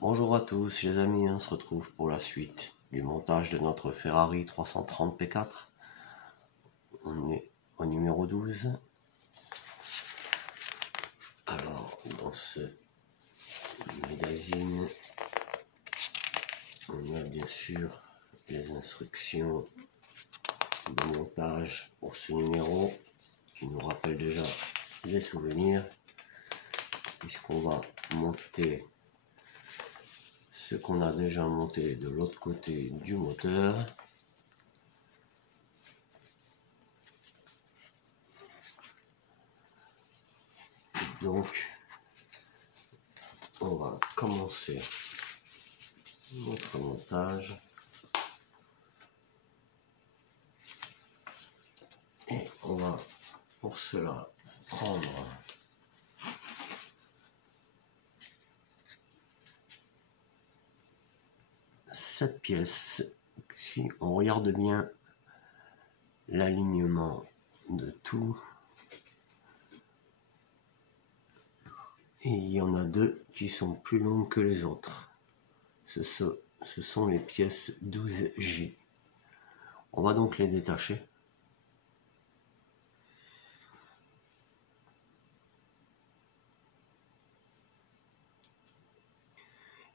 Bonjour à tous les amis, on se retrouve pour la suite du montage de notre Ferrari 330 P4. On est au numéro 12. Alors, dans ce magazine, on a bien sûr les instructions de montage pour ce numéro qui nous rappelle déjà des souvenirs, puisqu'on va monter ce qu'on a déjà monté de l'autre côté du moteur. Donc, on va commencer notre montage et on va pour cela prendre cette pièce. Si on regarde bien l'alignement de tout, il y en a deux qui sont plus longues que les autres. Ce sont les pièces 12J. On va donc les détacher.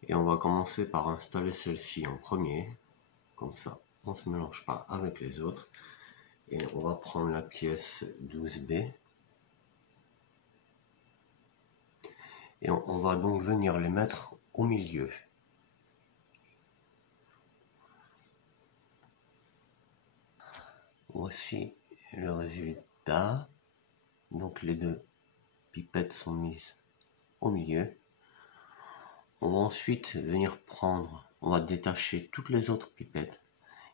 Et on va commencer par installer celle-ci en premier. Comme ça, on ne se mélange pas avec les autres. Et on va prendre la pièce 12B. Et on va donc venir les mettre au milieu. Voici le résultat. Donc les deux pipettes sont mises au milieu. On va ensuite venir prendre, on va détacher toutes les autres pipettes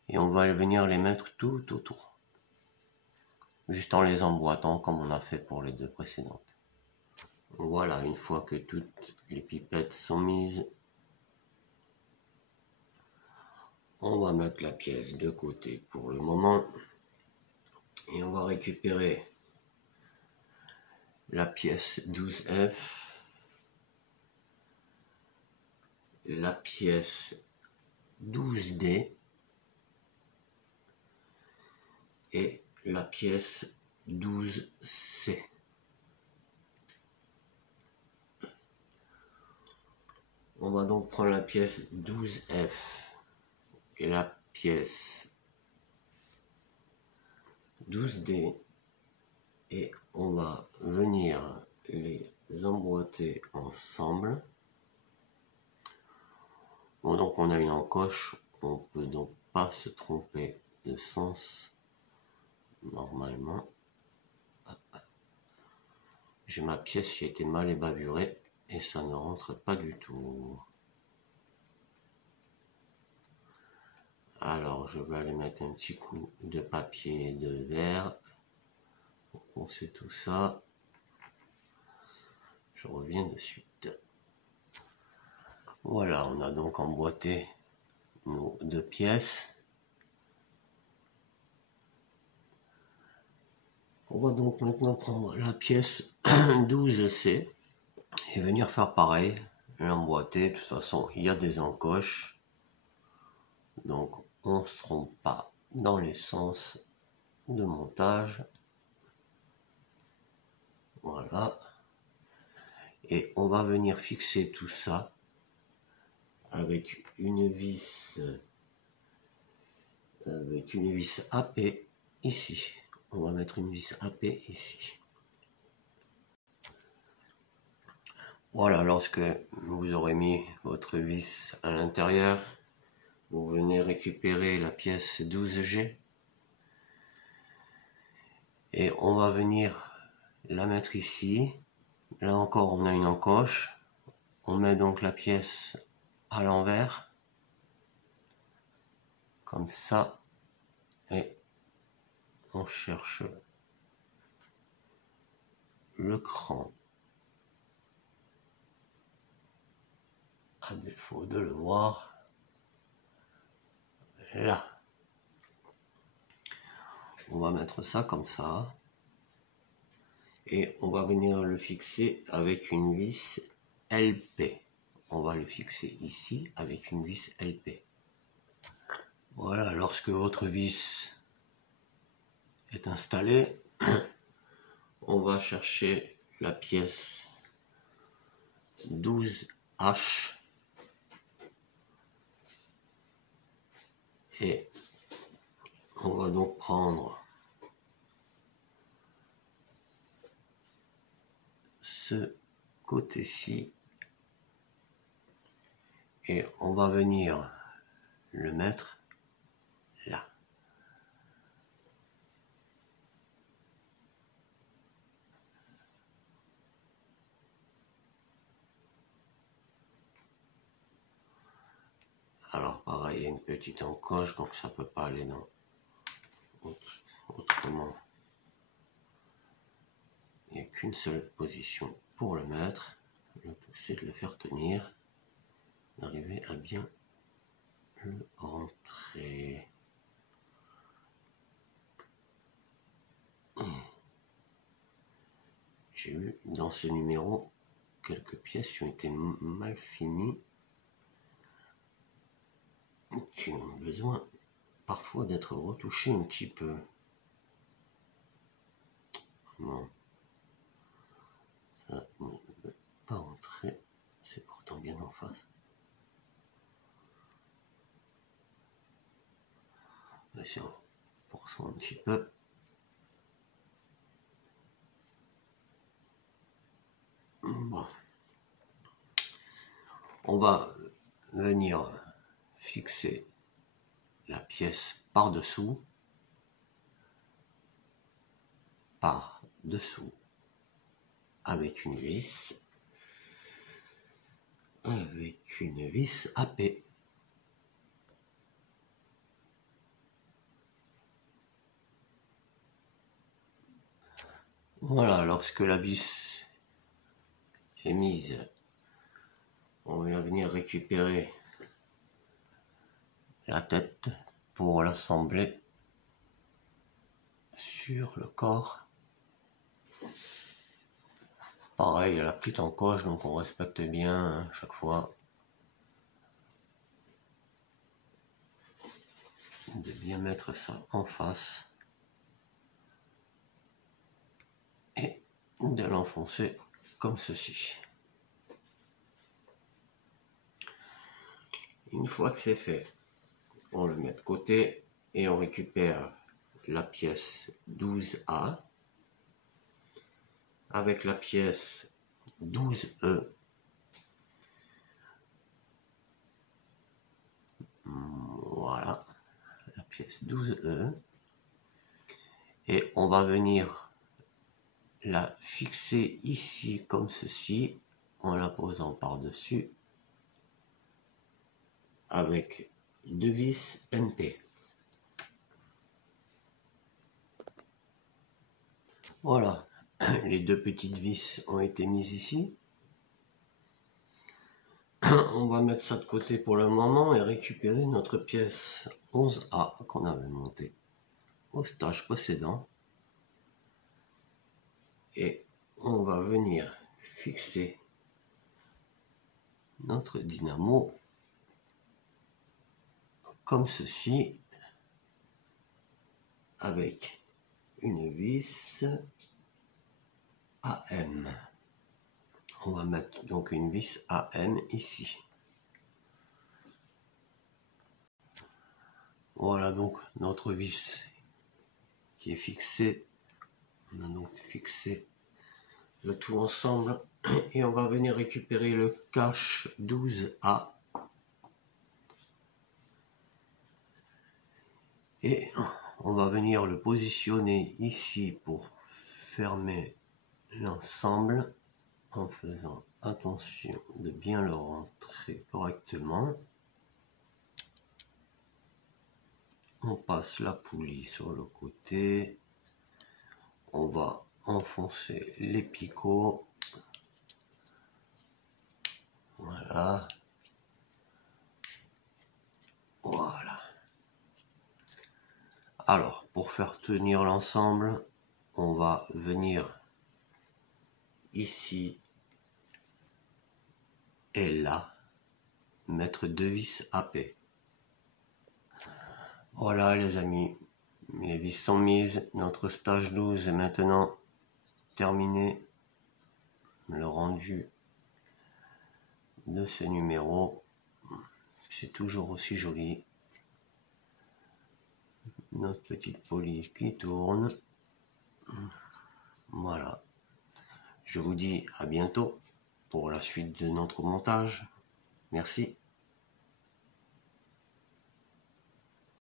et on va venir les mettre tout autour. Juste en les emboîtant comme on a fait pour les deux précédentes. Voilà, une fois que toutes les pipettes sont mises, on va mettre la pièce de côté pour le moment et on va récupérer la pièce 12F, la pièce 12D et la pièce 12C. On va donc prendre la pièce 12F et la pièce 12D et on va venir les emboîter ensemble. Bon, donc on a une encoche, on peut donc pas se tromper de sens normalement. J'ai ma pièce qui a été mal ébavurée et ça ne rentre pas du tout. Alors je vais aller mettre un petit coup de papier de verre pour poncer tout ça. Je reviens de suite. Voilà, on a donc emboîté nos deux pièces. On va donc maintenant prendre la pièce 12C et venir faire pareil, l'emboîter. De toute façon, il y a des encoches, donc on ne se trompe pas dans les sens de montage. Voilà. Et on va venir fixer tout ça avec une vis AP ici. On va mettre une vis AP ici. Voilà, lorsque vous aurez mis votre vis à l'intérieur, vous venez récupérer la pièce 12G et on va venir la mettre ici. Là encore, on a une encoche. On met donc la pièce à l'envers, comme ça, et on cherche le cran. À défaut de le voir, là. On va mettre ça comme ça. Et on va venir le fixer avec une vis LP. on va le fixer ici avec une vis LP. Voilà, lorsque votre vis est installée, on va chercher la pièce 12H et on va donc prendre ce côté-ci et on va venir le mettre là. Alors pareil, il y a une petite encoche, donc ça peut pas aller dans autrement. Il n'y a qu'une seule position pour le mettre. Le tout c'est de le faire tenir, d'arriver à bien le rentrer. J'ai eu dans ce numéro quelques pièces qui ont été mal finies, qui ont besoin parfois d'être retouchées un petit peu. Non, ça ne veut pas rentrer, c'est pourtant bien en face. Si on force un petit peu. Bon. On va venir fixer la pièce par-dessous, avec une vis AP. Voilà, lorsque la vis est mise, on va venir récupérer la tête pour l'assembler sur le corps. Pareil, la petite encoche, donc on respecte bien chaque fois. De bien mettre ça en face. Et de l'enfoncer comme ceci. Une fois que c'est fait, on le met de côté et on récupère la pièce 12A avec la pièce 12E. Voilà, la pièce 12E. Et on va venir la fixer ici comme ceci, en la posant par-dessus avec deux vis MP. Voilà, les deux petites vis ont été mises ici. On va mettre ça de côté pour le moment et récupérer notre pièce 11A qu'on avait montée au stage précédent. Et on va venir fixer notre dynamo comme ceci avec une vis AM. On va mettre donc une vis AM ici. Voilà donc notre vis qui est fixée. On a donc fixé le tout ensemble et on va venir récupérer le cache 12A. Et on va venir le positionner ici pour fermer l'ensemble en faisant attention de bien le rentrer correctement. On passe la poulie sur le côté. On va enfoncer les picots. Voilà. Voilà. Alors, pour faire tenir l'ensemble, on va venir ici et là mettre 2 vis à paix. Voilà les amis, les vis sont mises, notre stage 12 est maintenant terminé. Le rendu de ce numéro, c'est toujours aussi joli. Notre petite police qui tourne. Voilà. Je vous dis à bientôt pour la suite de notre montage. Merci.